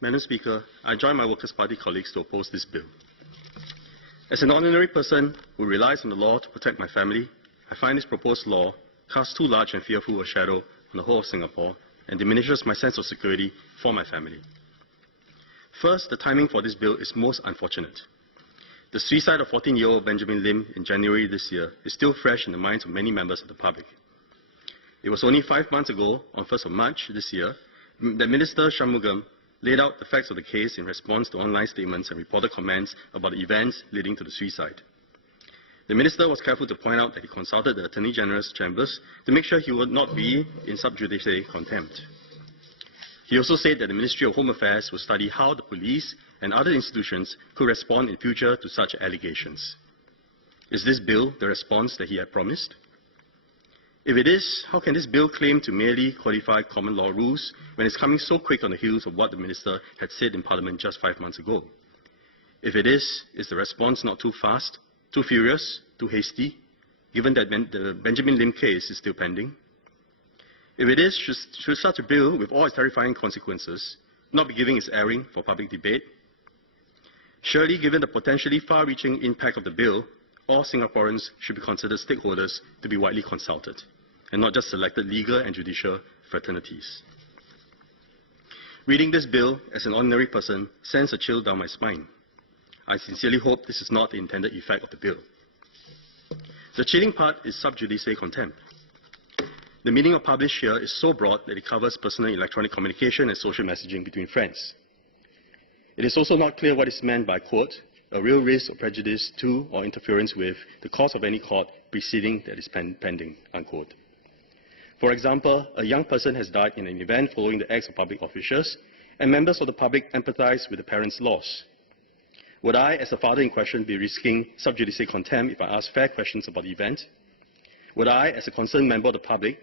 Madam Speaker, I join my Workers' Party colleagues to oppose this bill. As an ordinary person who relies on the law to protect my family, I find this proposed law casts too large and fearful a shadow on the whole of Singapore and diminishes my sense of security for my family. First, the timing for this bill is most unfortunate. The suicide of 14-year-old Benjamin Lim in January this year is still fresh in the minds of many members of the public. It was only 5 months ago, on 1st of March this year, that Minister Shanmugam laid out the facts of the case in response to online statements and reported comments about the events leading to the suicide. The Minister was careful to point out that he consulted the Attorney General's chambers to make sure he would not be in sub judice contempt. He also said that the Ministry of Home Affairs will study how the police and other institutions could respond in future to such allegations. Is this bill the response that he had promised? If it is, how can this bill claim to merely codify common law rules when it's coming so quick on the heels of what the Minister had said in Parliament just 5 months ago? If it is the response not too fast, too furious, too hasty, given that the Benjamin Lim case is still pending? If it is, should such a bill, with all its terrifying consequences, not be giving its airing for public debate? Surely, given the potentially far-reaching impact of the bill, all Singaporeans should be considered stakeholders to be widely consulted, and not just selected legal and judicial fraternities. Reading this bill as an ordinary person sends a chill down my spine. I sincerely hope this is not the intended effect of the bill. The chilling part is sub judice contempt. The meaning of publish here is so broad that it covers personal electronic communication and social messaging between friends. It is also not clear what is meant by, quote, a real risk of prejudice to or interference with the cause of any court proceeding that is pending, unquote. For example, a young person has died in an event following the acts of public officials, and members of the public empathize with the parent's loss. Would I, as the father in question, be risking sub judice contempt if I ask fair questions about the event? Would I, as a concerned member of the public,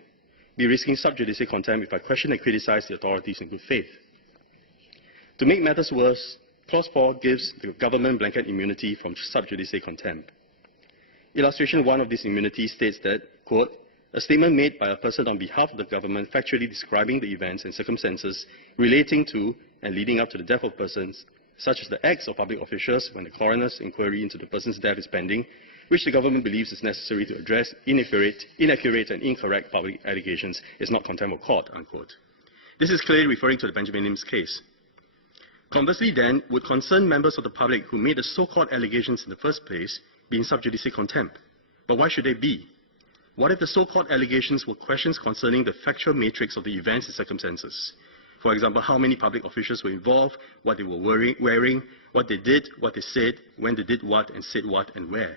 be risking sub judice contempt if I question and criticize the authorities in good faith? To make matters worse, Clause 4 gives the government blanket immunity from sub judice contempt. Illustration 1 of this immunity states that, quote, a statement made by a person on behalf of the government factually describing the events and circumstances relating to and leading up to the death of persons, such as the acts of public officials when the coroner's inquiry into the person's death is pending, which the government believes is necessary to address inaccurate and incorrect public allegations, is not contempt of court, unquote. This is clearly referring to the Benjamin Lim's case. Conversely then, would concerned members of the public who made the so-called allegations in the first place be in sub judice contempt? But why should they be? What if the so-called allegations were questions concerning the factual matrix of the events and circumstances? For example, how many public officials were involved, what they were wearing, what they did, what they said, when they did what and said what and where.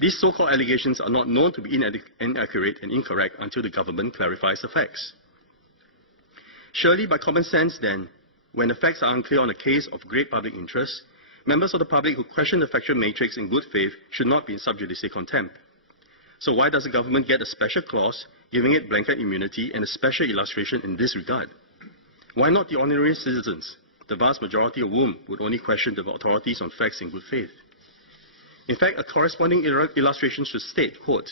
These so-called allegations are not known to be inaccurate and incorrect until the government clarifies the facts. Surely, by common sense then, when the facts are unclear on a case of great public interest, members of the public who question the factual matrix in good faith should not be in sub judice contempt. So why does the government get a special clause giving it blanket immunity and a special illustration in this regard? Why not the ordinary citizens, the vast majority of whom would only question the authorities on facts in good faith? In fact, a corresponding illustration should state, quote,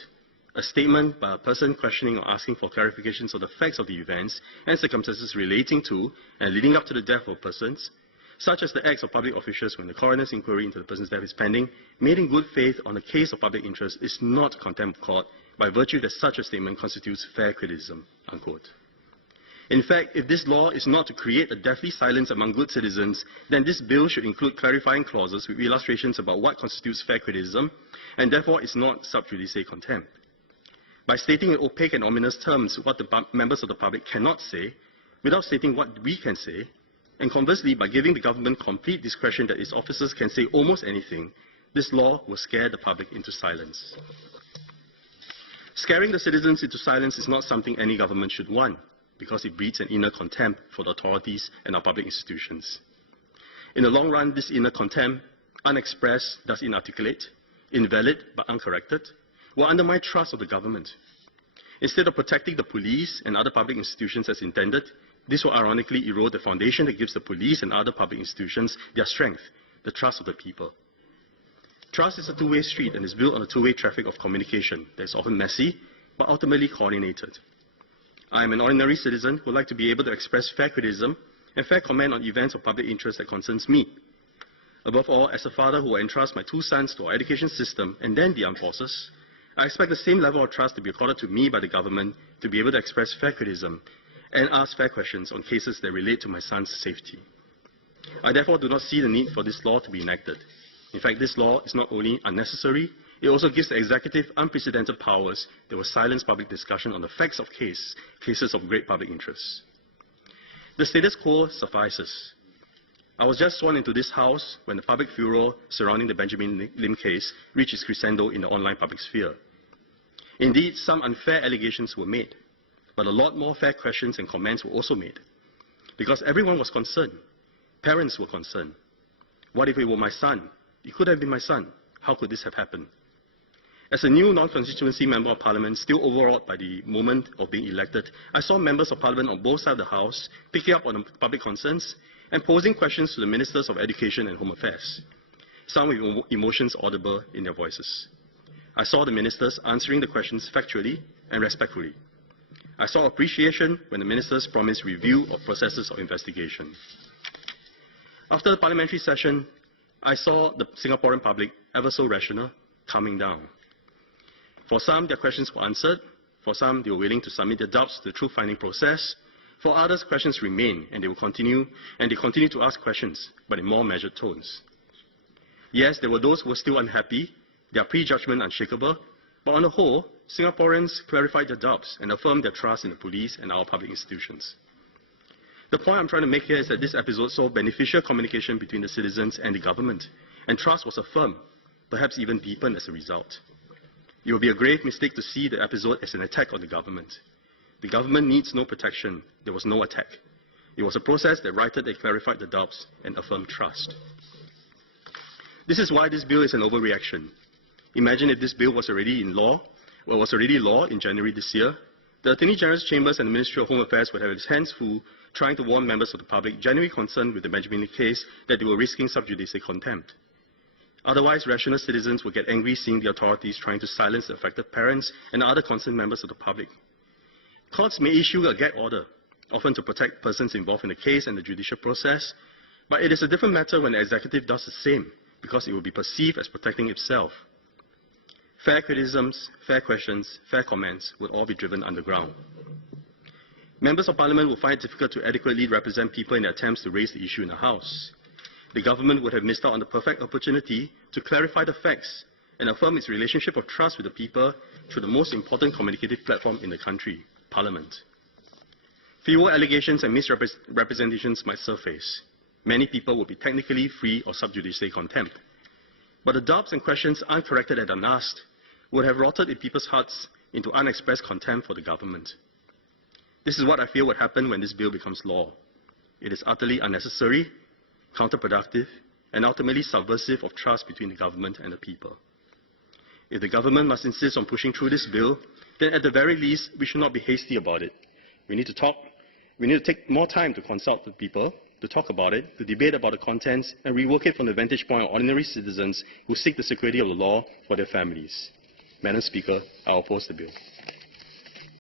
a statement by a person questioning or asking for clarifications of the facts of the events and circumstances relating to and leading up to the death of persons, such as the acts of public officials when the coroner's inquiry into the person's death is pending, made in good faith on a case of public interest is not contempt of court by virtue that such a statement constitutes fair criticism, unquote. In fact, if this law is not to create a deathly silence among good citizens, then this bill should include clarifying clauses with illustrations about what constitutes fair criticism, and therefore is not sub judice contempt. By stating in opaque and ominous terms what the members of the public cannot say, without stating what we can say, and conversely, by giving the government complete discretion that its officers can say almost anything, this law will scare the public into silence. Scaring the citizens into silence is not something any government should want, because it breeds an inner contempt for the authorities and our public institutions. In the long run, this inner contempt, unexpressed, thus inarticulate, invalid but uncorrected, will undermine trust of the government. Instead of protecting the police and other public institutions as intended, this will ironically erode the foundation that gives the police and other public institutions their strength, the trust of the people. Trust is a two-way street and is built on a two-way traffic of communication that is often messy, but ultimately coordinated. I am an ordinary citizen who would like to be able to express fair criticism and fair comment on events of public interest that concerns me. Above all, as a father who will entrust my 2 sons to our education system and then the armed forces, I expect the same level of trust to be accorded to me by the government to be able to express fair criticism and ask fair questions on cases that relate to my son's safety. I therefore do not see the need for this law to be enacted. In fact, this law is not only unnecessary, it also gives the executive unprecedented powers that will silence public discussion on the facts of cases of great public interest. The status quo suffices. I was just sworn into this House when the public furor surrounding the Benjamin Lim case reached its crescendo in the online public sphere. Indeed, some unfair allegations were made, but a lot more fair questions and comments were also made. Because everyone was concerned. Parents were concerned. What if it were my son? It could have been my son. How could this have happened? As a new non-constituency member of parliament, still overawed by the moment of being elected, I saw members of parliament on both sides of the House picking up on the public concerns and posing questions to the ministers of education and home affairs, some with emotions audible in their voices. I saw the ministers answering the questions factually and respectfully. I saw appreciation when the ministers promised review of processes of investigation. After the parliamentary session, I saw the Singaporean public, ever so rational, calming down. For some, their questions were answered. For some, they were willing to submit their doubts to the truth-finding process. For others, questions remain, and they continue to ask questions, but in more measured tones. Yes, there were those who were still unhappy, their prejudgment unshakable, but on the whole, Singaporeans clarified their doubts and affirmed their trust in the police and our public institutions. The point I'm trying to make here is that this episode saw beneficial communication between the citizens and the government, and trust was affirmed, perhaps even deepened as a result. It would be a grave mistake to see the episode as an attack on the government. The government needs no protection. There was no attack. It was a process that righted and clarified the doubts and affirmed trust. This is why this bill is an overreaction. Imagine if this bill was already law in January this year. The Attorney General's Chambers and the Ministry of Home Affairs would have its hands full trying to warn members of the public genuinely concerned with the Benjamin Lim case that they were risking sub judice contempt. Otherwise, rational citizens would get angry seeing the authorities trying to silence the affected parents and other concerned members of the public. Courts may issue a gag order, often to protect persons involved in the case and the judicial process, but it is a different matter when the executive does the same, because it will be perceived as protecting itself. Fair criticisms, fair questions, fair comments would all be driven underground. Members of Parliament will find it difficult to adequately represent people in their attempts to raise the issue in the House. The government would have missed out on the perfect opportunity to clarify the facts and affirm its relationship of trust with the people through the most important communicative platform in the country, Parliament. Fewer allegations and misrepresentations might surface. Many people will be technically free of sub judice contempt. But the doubts and questions uncorrected and unasked would have rotted in people's hearts into unexpressed contempt for the government. This is what I feel would happen when this bill becomes law. It is utterly unnecessary, counterproductive, and ultimately subversive of trust between the government and the people. If the government must insist on pushing through this bill, then at the very least, we should not be hasty about it. We need to take more time to consult with people, to talk about it, to debate about the contents, and rework it from the vantage point of ordinary citizens who seek the security of the law for their families. Madam Speaker, I oppose the bill.